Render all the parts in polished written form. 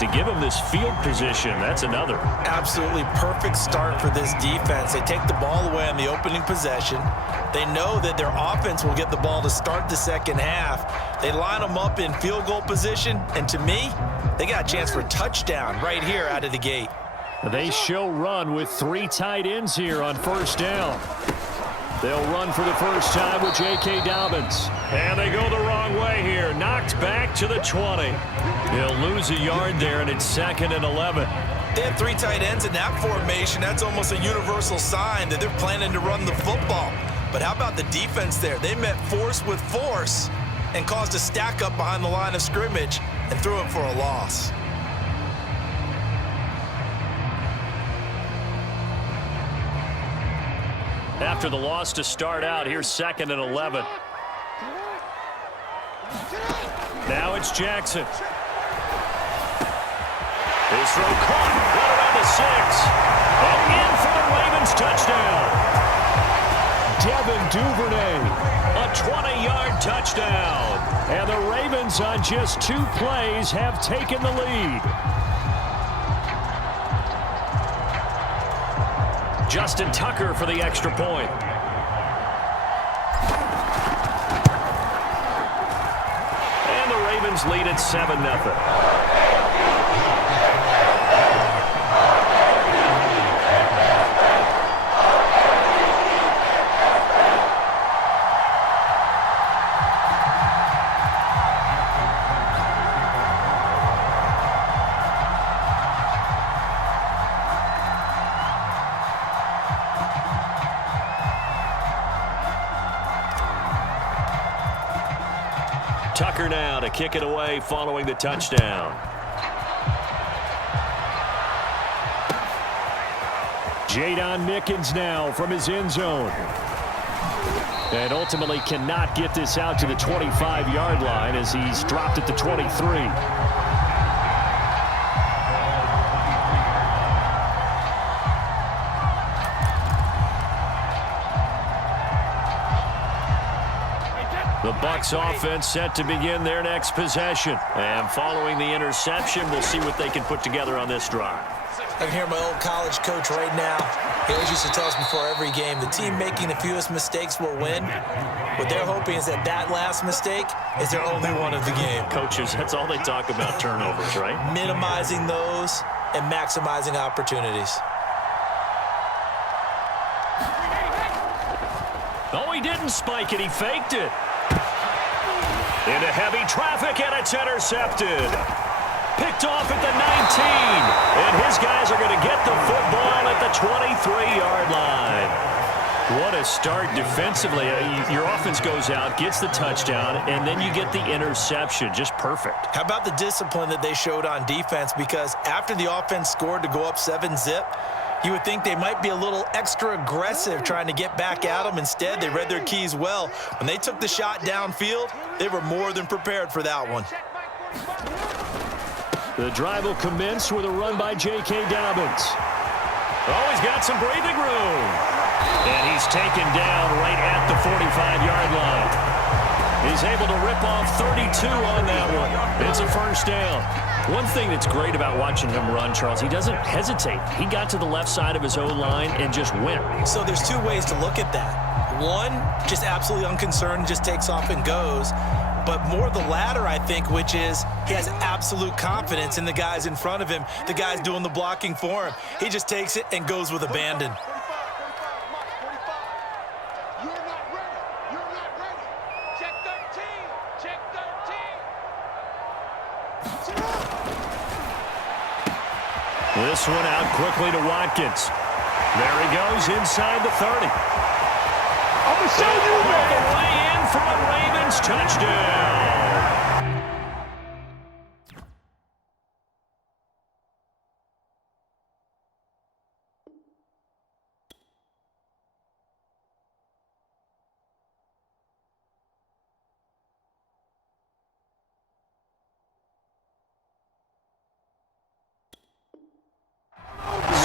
To give them this field position, that's another. Absolutely perfect start for this defense. They take the ball away on the opening possession. They know that their offense will get the ball to start the second half. They line them up in field goal position, and to me, they got a chance for a touchdown right here out of the gate. They show run with 3 tight ends here on first down. They'll run for the first time with J.K. Dobbins. And they go the wrong way here. Knocked back to the 20. He'll lose a yard there, and it's 2nd and 11. They have 3 tight ends in that formation. That's almost a universal sign that they're planning to run the football. But how about the defense there? They met force with force and caused a stack up behind the line of scrimmage and threw it for a loss. After the loss to start out, here's 2nd and 11. Now it's Jackson. His throw caught, right around the 6. And in for the Ravens touchdown. Devin Duvernay, a 20-yard touchdown. And the Ravens on just 2 plays have taken the lead. Justin Tucker for the extra point. And the Ravens lead at 7-0. Tucker now to kick it away following the touchdown. Jadon Mickens now from his end zone. And ultimately cannot get this out to the 25-yard line as he's dropped at the 23. The Bucs offense set to begin their next possession. And following the interception, we'll see what they can put together on this drive. I can hear my old college coach right now. He always used to tell us before every game, the team making the fewest mistakes will win. What they're hoping is that that last mistake is their only one of the game. Coaches, that's all they talk about, turnovers, right? Minimizing those and maximizing opportunities. Oh, he didn't spike it. He faked it. Into heavy traffic, and it's intercepted. Picked off at the 19. And his guys are going to get the football at the 23-yard line. What a start defensively. Your offense goes out, gets the touchdown, and then you get the interception. Just perfect. How about the discipline that they showed on defense? Because after the offense scored to go up 7-zip, you would think they might be a little extra aggressive trying to get back at them. Instead, they read their keys well. When they took the shot downfield, they were more than prepared for that one. The drive will commence with a run by J.K. Dobbins. Oh, he's got some breathing room. And he's taken down right at the 45-yard line. He's able to rip off 32 on that one. It's a first down. One thing that's great about watching him run, Charles, he doesn't hesitate. He got to the left side of his O-line and just went. So there's 2 ways to look at that. One, just absolutely unconcerned, just takes off and goes. But more the latter, I think, which is he has absolute confidence in the guys in front of him, the guys doing the blocking for him. He just takes it and goes with abandon. This one out quickly to Watkins. There he goes inside the 30. I'm going to show you, man. The way in for a Ravens touchdown.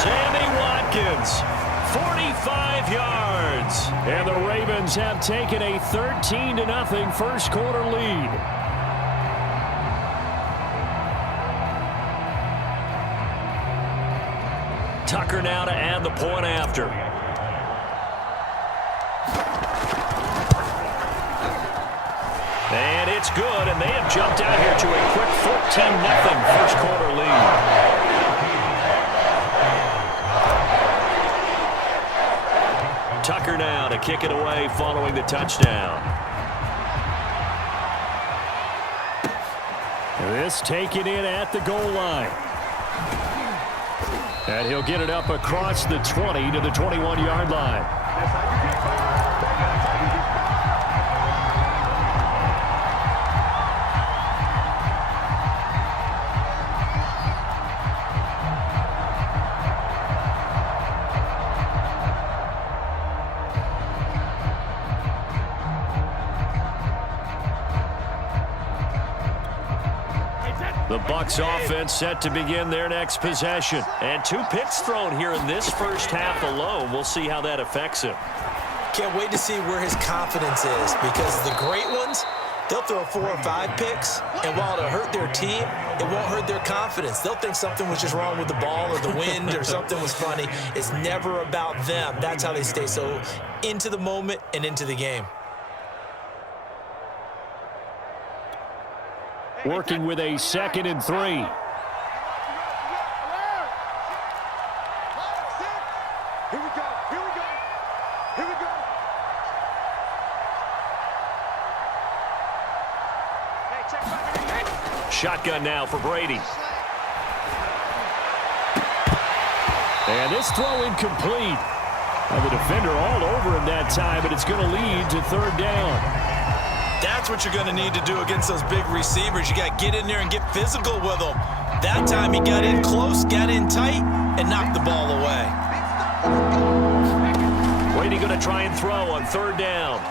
Sammy Watkins, 45 yards. And the Ravens have taken a 13-0 first quarter lead. Tucker now to add the point after. And it's good, and they have jumped out here to a quick 14-0 first quarter lead. Tucker now to kick it away following the touchdown. This taken in at the goal line. And he'll get it up across the 20 to the 21-yard line. The Bucs offense set to begin their next possession. And 2 picks thrown here in this first half alone. We'll see how that affects him. Can't wait to see where his confidence is, because the great ones, they'll throw 4 or 5 picks, and while it'll hurt their team, it won't hurt their confidence. They'll think something was just wrong with the ball or the wind or something was funny. It's never about them. That's how they stay so into the moment and into the game. Working with a 2nd and 3. Here we go. Here we go. Here we go. Shotgun now for Brady. And this throw incomplete. And the defender all over him that time, but it's going to lead to 3rd down. That's what you're going to need to do against those big receivers. You got to get in there and get physical with them. That time he got in close, got in tight, and knocked the ball away. Brady going to try and throw on 3rd down.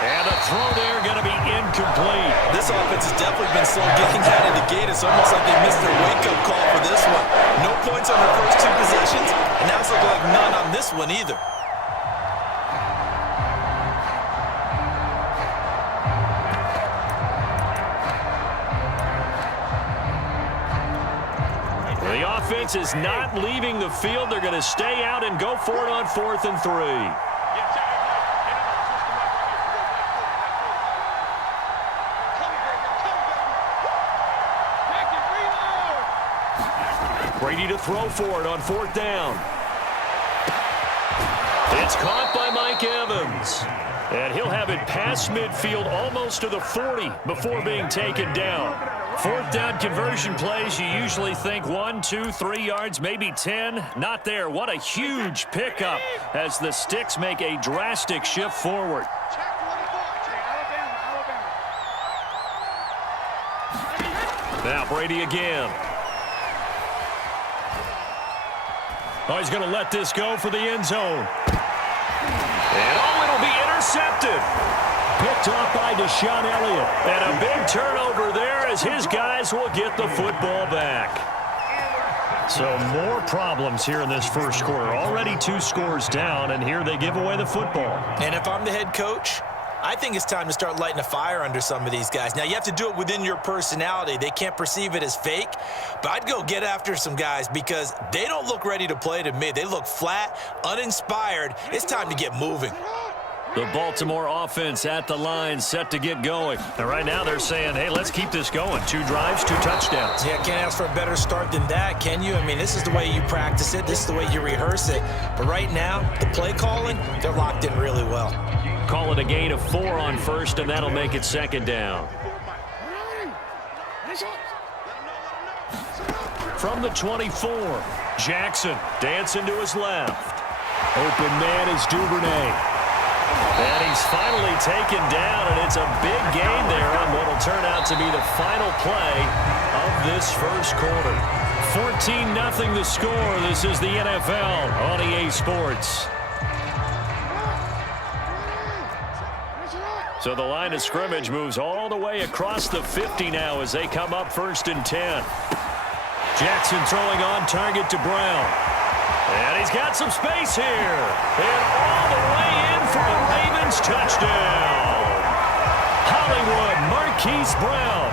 And the throw there going to be incomplete. This offense has definitely been slow getting out of the gate. It's almost like they missed their wake-up call for this one. No points on their first 2 possessions, and now it's looking like none on this one either. The offense is not leaving the field. They're going to stay out and go for it on 4th and 3. Brady to throw for it on 4th down. It's caught by Mike Evans. And he'll have it past midfield almost to the 40 before being taken down. 4th down conversion plays, you usually think 1, 2, 3 yards, maybe 10. Not there. What a huge pickup as the Sticks make a drastic shift forward. Now Brady again. Oh, he's going to let this go for the end zone. And oh, it'll be intercepted. Picked off by Deshaun Elliott. And a big turnover there as his guys will get the football back. So more problems here in this first quarter. Already 2 scores down, and here they give away the football. And if I'm the head coach, I think it's time to start lighting a fire under some of these guys. Now, you have to do it within your personality. They can't perceive it as fake. But I'd go get after some guys because they don't look ready to play to me. They look flat, uninspired. It's time to get moving. The Baltimore offense at the line, set to get going. And right now they're saying, hey, let's keep this going. 2 drives, 2 touchdowns. Yeah, can't ask for a better start than that, can you? I mean, this is the way you practice it. This is the way you rehearse it. But right now, the play calling, they're locked in really well. Call it a gain of 4 on 1st, and that'll make it 2nd down. From the 24, Jackson dancing to his left. Open man is Duvernay. And he's finally taken down, and it's a big gain there on what will turn out to be the final play of this first quarter. 14-0 the score. This is the NFL on EA Sports. So the line of scrimmage moves all the way across the 50 now as they come up 1st and 10. Jackson throwing on target to Brown. And he's got some space here. And all the way in for a Ravens touchdown. Hollywood Marquise Brown.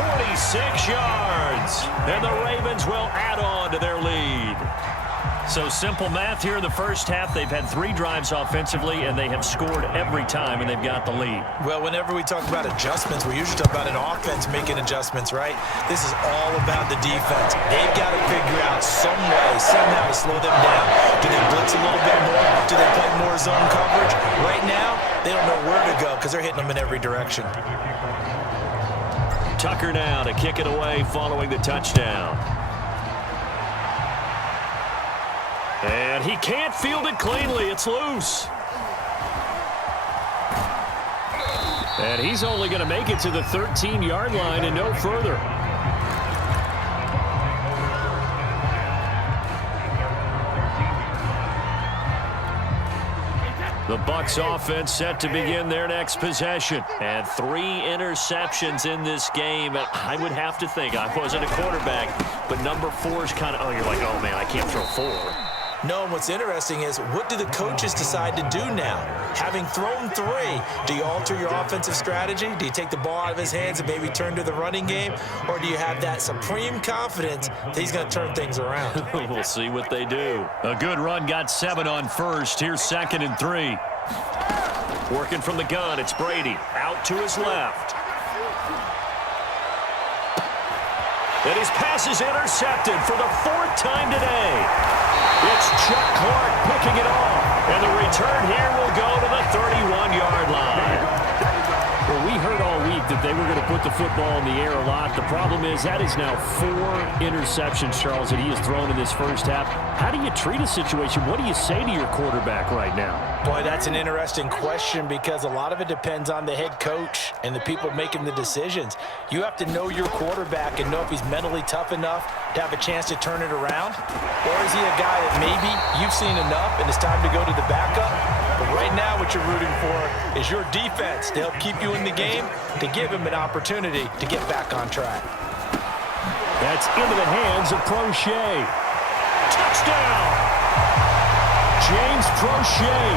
46 yards. And the Ravens will add on to their lead. So simple math here in the first half. They've had 3 drives offensively, and they have scored every time, and they've got the lead. Well, whenever we talk about adjustments, we usually talk about an offense making adjustments, right? This is all about the defense. They've got to figure out some way, somehow to slow them down. Do they blitz a little bit more? Do they play more zone coverage? Right now, they don't know where to go because they're hitting them in every direction. Tucker now to kick it away following the touchdown. And he can't field it cleanly. It's loose. And he's only going to make it to the 13-yard line and no further. The Bucs offense set to begin their next possession. And 3 interceptions in this game. And I would have to think, I wasn't a quarterback, but number 4 is kind of, oh, you're like, oh, man, I can't throw 4. No, and what's interesting is, what do the coaches decide to do now? Having thrown 3, do you alter your offensive strategy? Do you take the ball out of his hands and maybe turn to the running game? Or do you have that supreme confidence that he's going to turn things around? We'll see what they do. A good run got 7 on first. Here's 2nd and 3. Working from the gun, it's Brady. Out to his left. And his pass is intercepted for the 4th time today. It's Chuck Clark picking it off. And the return here will go to the 31-yard line. Well, we heard all week that they were going to put the football in the air a lot. The problem is that is now 4 interceptions, Charles, that he has thrown in this first half. How do you treat a situation? What do you say to your quarterback right now? Boy, that's an interesting question because a lot of it depends on the head coach and the people making the decisions. You have to know your quarterback and know if he's mentally tough enough to have a chance to turn it around. Or is he a guy that maybe you've seen enough and it's time to go to the backup? But right now what you're rooting for is your defense to help keep you in the game, to give him an opportunity to get back on track. That's into the hands of Prochet. Touchdown! James Prochet,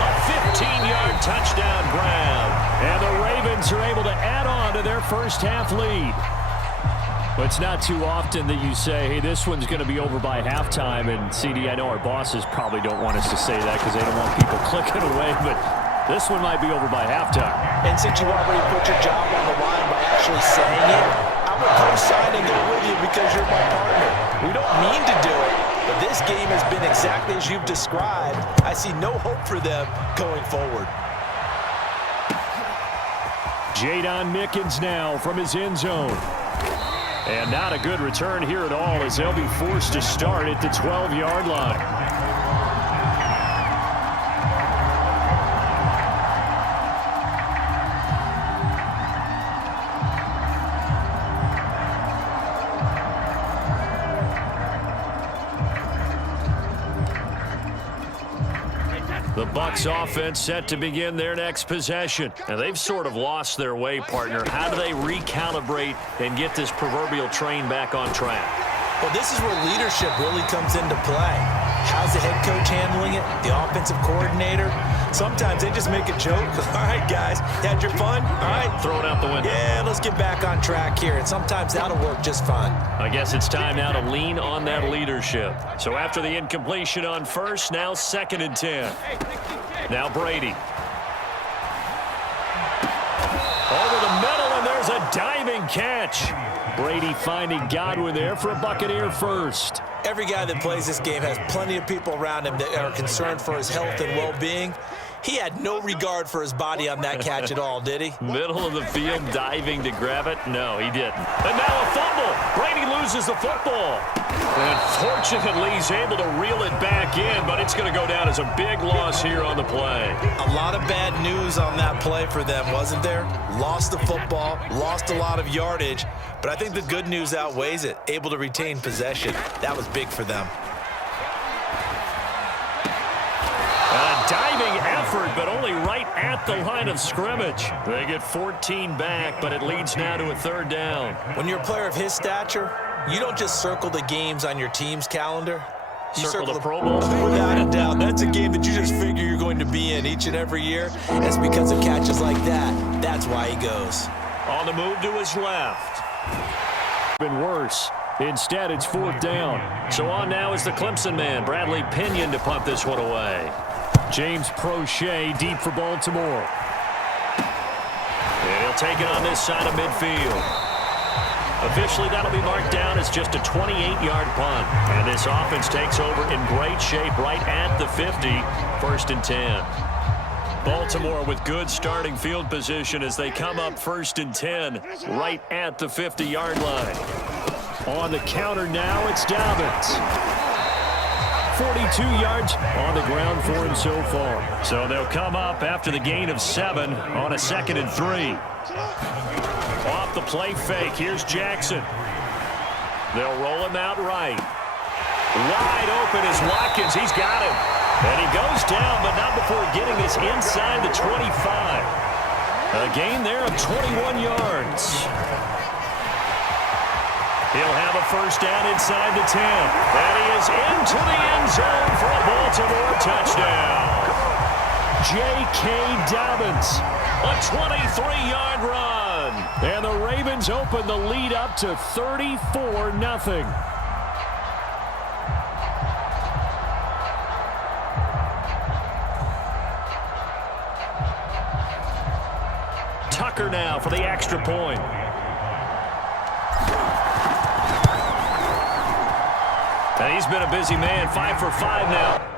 a 15-yard touchdown grab. And the Ravens are able to add on to their first half lead. But it's not too often that you say, hey, this one's going to be over by halftime. And, CD, I know our bosses probably don't want us to say that because they don't want people clicking away, but this one might be over by halftime. And since you already put your job on the line by actually saying it, I would co-sign and go with you because you're my partner. We don't mean to do it, but this game has been exactly as you've described. I see no hope for them going forward. Jadon Mickens now from his end zone. And not a good return here at all as they'll be forced to start at the 12-yard line. The Bucs offense set to begin their next possession. Now, they've sort of lost their way, partner. How do they recalibrate and get this proverbial train back on track? Well, this is where leadership really comes into play. How's the head coach handling it? The offensive coordinator? Sometimes they just make a joke. All right, guys, had your fun? All right. Throw it out the window. Yeah, let's get back on track here. And sometimes that'll work just fine. I guess it's time now to lean on that leadership. So after the incompletion on first, now 2nd and 10. Now Brady. Over the middle, and there's a diving catch. Brady finding Godwin there for a Buccaneer first. Every guy that plays this game has plenty of people around him that are concerned for his health and well-being. He had no regard for his body on that catch at all, did he? Middle of the field, diving to grab it? No, he didn't. And now a fumble. Brady loses the football. And fortunately, he's able to reel it back in, but it's going to go down as a big loss here on the play. A lot of bad news on that play for them, wasn't there? Lost the football, lost a lot of yardage, but I think the good news outweighs it. Able to retain possession. That was big for them. A diving effort, but only right at the line of scrimmage. They get 14 back, but it leads now to a 3rd down. When you're a player of his stature, you don't just circle the games on your team's calendar. You circle the Pro Bowl? Without a doubt. That's a game that you just figure you're going to be in each and every year. That's because of catches like that. That's why he goes. On the move to his left. Been worse. Instead, it's 4th down. So on now is the Clemson man, Bradley Pinion, to punt this one away. James Prochet deep for Baltimore. And he'll take it on this side of midfield. Officially, that'll be marked down as just a 28-yard punt. And this offense takes over in great shape right at the 50, 1st and 10. Baltimore with good starting field position as they come up 1st and 10 right at the 50-yard line. On the counter now, it's Dobbins. 42 yards on the ground for him so far. So they'll come up after the gain of 7 on a 2nd and 3. Off the play fake, here's Jackson. They'll roll him out right. Wide open is Watkins. He's got him. And he goes down, but not before getting this inside the 25. A gain there of 21 yards. He'll have a 1st down inside the 10. And he is into the end zone for a Baltimore touchdown. J.K. Dobbins, a 23-yard run. And the Ravens open the lead up to 34-0. Tucker now for the extra point. And he's been a busy man, 5 for 5 now.